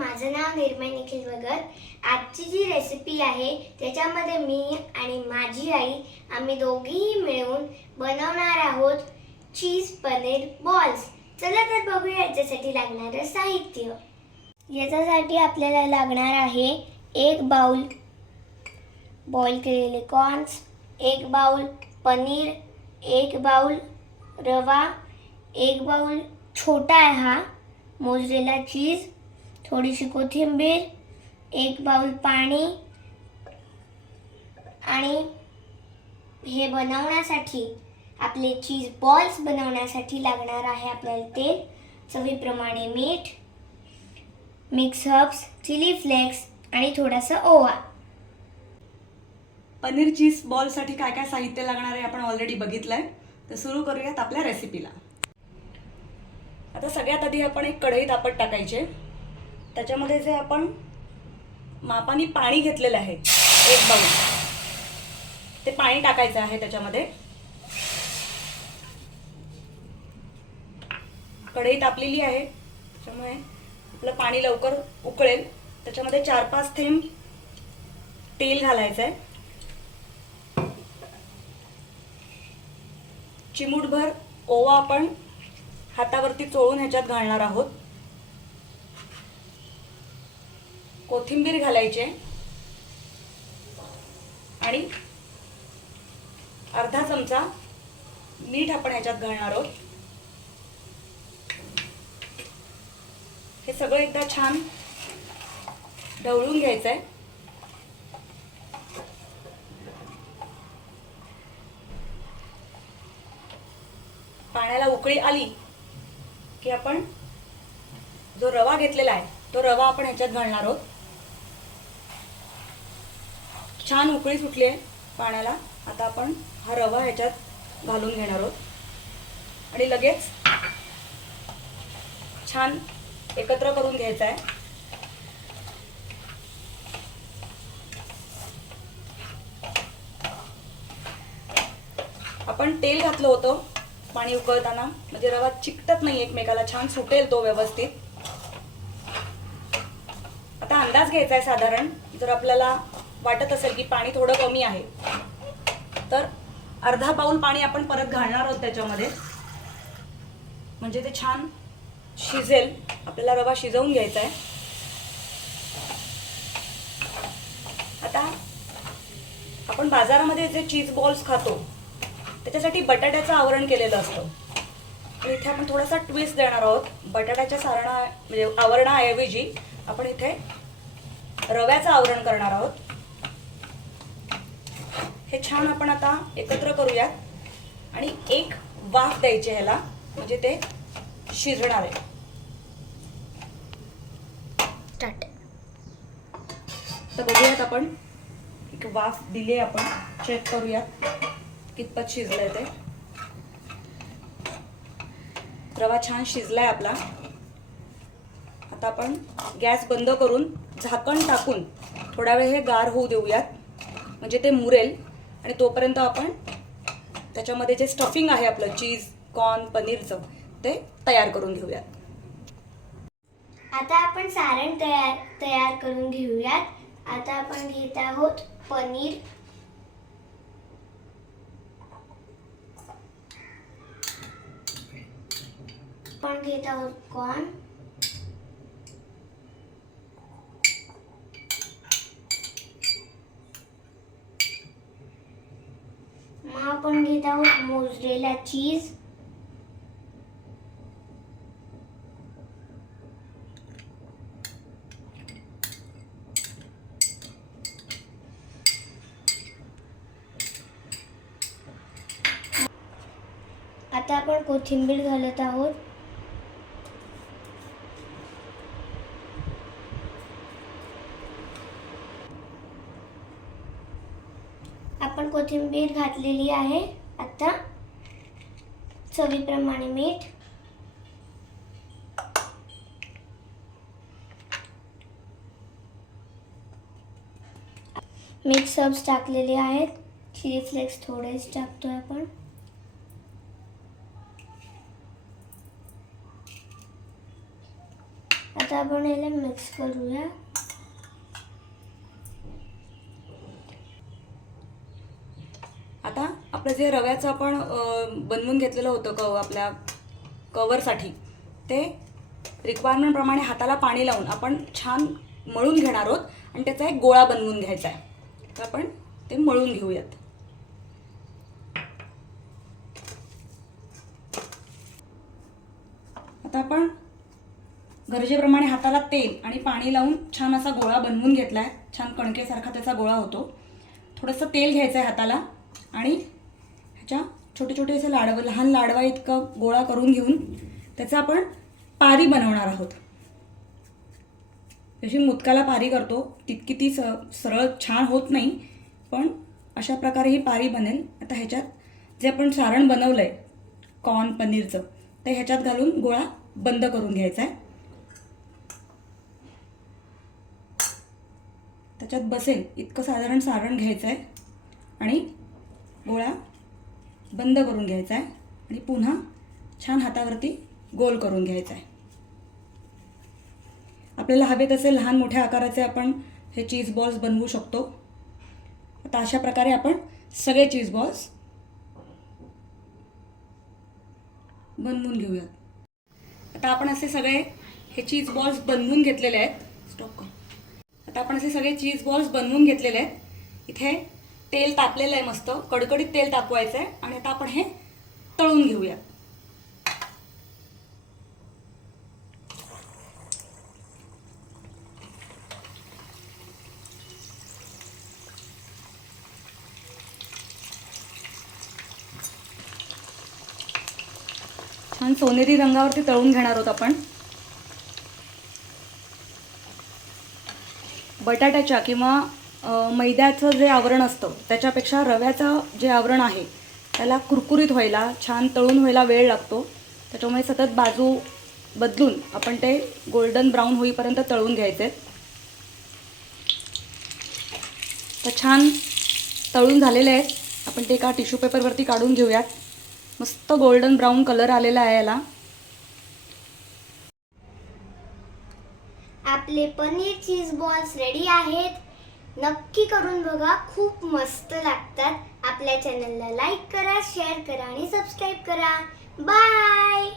माझं नाव निर्मय निखिल भगत. आजची जी रेसिपी आहे त्याच्यामध्ये मी आणि माझी आई आम्ही दोघीही मिळून बनवणार आहोत चीज पनीर बॉल्स चला तर बघूया याच्यासाठी लागणारं साहित्य. याच्यासाठी आपल्याला लागणार आहे एक बाउल बॉईल केलेले कॉर्न्स एक बाउल पनीर एक बाउल रवा एक बाउल छोटा आहे हा मोजलेला चीज थोडीशी कोथिंबीर एक बाउल पाणी आणि हे बनवण्यासाठी आपले चीज बॉल्स बनवण्यासाठी लागणार आहे आपल्याला तेल चवीप्रमाणे मीठ मिक्स हर्ब्स चिली फ्लेक्स आणि थोडासा ओवा. पनीर चीज बॉलसाठी काय काय साहित्य लागणार आहे आपण ऑलरेडी बघितलंय. तर सुरू करूयात आपल्या रेसिपीला आता सगळ्यात आधी आपण एक कढई तापत टाकायचे. त्याच्यामध्ये जे आपण मापाने पाणी घेतलेलं आहे एक बाउल ते पाणी टाकायचं आहे त्याच्यामध्ये. कढई तापलेली आहे त्याच्यामुळे आपलं पाणी लवकर उकळेल. त्याच्यामध्ये चार पाच थेंब तेल घालायचं आहे चिमूटभर ओवा आपण हातावरती चोळून ह्याच्यात घालणार आहोत. कोथिंबीर घालायचे. आणि अर्धा चमचा मीठ आपण ह्याच्यात घालणार आहोत. हे सगळं एकदा छान ढवळून घ्यायचं आहे पाण्याला उकळी आली की आपण जो रवा घेतलेला आहे तो रवा आपण ह्याच्यात घालणार आहोत. छान उकळी सुटली आहे पाण्याला. आता आपण हा रवा ह्याच्यात घालून घेणार आहोत. आणि लगेच छान एकत्र करून घ्यायचा आहे. आपण तेल घातलं होतं पाणी उकळताना. म्हणजे रवा चिकटत नाही एकमेकाला छान सुटेल तो व्यवस्थित. आता अंदाज घ्यायचा आहे साधारण. जर आपल्याला वाटत असेल की पाणी थोडं कमी आहे. तर अर्धा पाऊल पाणी आपण परत घालणार आहोत त्याच्यामध्ये. म्हणजे ते छान शिजेल. आपल्याला रवा शिजवून घ्यायचा आहे. आता आपण बाजारामध्ये जे चीज बॉल्स खातो त्याच्यासाठी बटाट्याचं आवरण केलेलं असतं. आणि इथे आपण थोडासा ट्विस्ट देणार आहोत. बटाट्याच्या सारणा म्हणजे आवरणाऐवजी आपण इथे रव्याचं आवरण करणार आहोत. हे छान आपण आता एकत्र करूयात. आणि एक वाफ द्यायची ह्याला म्हणजे ते शिजणार आहे. स्टार्ट तर बघूयात आपण एक वाफ दिली आपण चेक करूयात कितपत शिजलंय ते. रवा छान शिजलाय आपला. आता आपण गॅस बंद करून झाकण टाकून थोडा वेळ हे गार होऊ देऊयात. म्हणजे ते मुरेल. आणि तोपर्यंत आपण त्याच्यामध्ये जे स्टफिंग आहे आपलं चीज कॉर्न पनीरचं ते तयार करून घेऊयात. आता आपण सारण तयार तयार करून घेऊयात. आता आपण घेत आहोत पनीर. आपण घेत आहोत कॉर्न आपण घेत आहोत मोजलेला चीज. आता आपण कोथिंबीर घालत आहोत. आपण कोथिंबीर घातलेली आहे. आता चवीप्रमाणे मीठ. मिक्स हर्ब्स टाकलेले आहेत. चिली फ्लेक्स थोडेच टाकतोय आपण. आता आपण याला मिक्स करूया आता आपलं जे रव्याचं आपण बनवून घेतलेलं होतं क आपल्या कवरसाठी ते रिक्वायरमेंटप्रमाणे हाताला पाणी लावून आपण छान मळून घेणार आहोत आणि त्याचा एक गोळा बनवून घ्यायचा आहे. तर आपण ते मळून घेऊयात. आता आपण गरजेप्रमाणे हाताला तेल आणि पाणी लावून छान असा गोळा बनवून घेतला आहे छान कणकेसारखा त्याचा गोळा होतो. थोडंसं तेल घ्यायचं आहे हाताला आणि ह्याच्या छोटे छोटे असे लाडव लहान लाडवा इतका गोळा करून घेऊन त्याचा आपण पारी बनवणार आहोत. जशी मुतकाला पारी करतो तितकी ती स सरळ छान होत नाही पण अशा प्रकारे ही पारी बनेल. आता ह्याच्यात जे आपण सारण बनवलं आहे कॉर्न पनीरचं ते ह्याच्यात घालून गोळा बंद करून घ्यायचा आहे. त्याच्यात बसेल इतकं साधारण सारण घ्यायचं आहे. आणि गोळा बंद करून घ्यायचा आहे आणि पुन्हा छान हातावरती गोल करून घ्यायचा आहे. आपल्याला हवे तसे लहान मोठ्या आकाराचे आपण हे चीज बॉल्स बनवू शकतो. आता अशा प्रकारे आपण सगळे चीज बॉल्स बनवून घेऊयात. आता आपण असे सगळे हे चीज बॉल्स बनवून घेतलेले आहेत. स्टॉप कर. आता आपण असे सगळे चीज बॉल्स बनवून घेतलेले आहेत. इथे तेल तापलेलं आहे मस्त. कडकडीत तेल तापवायचं आहे आणि आता आपण हे तळून घेऊया. छान सोनेरी रंगावरती तळून घेणार आहोत आपण. बटाट्याच्या किंवा मैद्याचं जे आवरण असतं त्याच्यापेक्षा रव्याचं जे आवरण आहे त्याला कुरकुरीत व्हायला छान तळून व्हायला वेळ लागतो. त्याच्यामुळे सतत बाजू बदलून आपण ते गोल्डन ब्राऊन होईपर्यंत तळून घ्यायचे. तर छान तळून झालेले आहेत. आपण ते एका टिश्यू पेपरवरती काढून घेऊयात. मस्त गोल्डन ब्राऊन कलर आलेला आहे याला. आपले पनीर चीज बॉल्स रेडी आहेत. नक्की करून बघा. खूप मस्त लागतात. आपल्या चॅनलला लाईक करा शेअर करा आणि सबस्क्राईब करा. बाय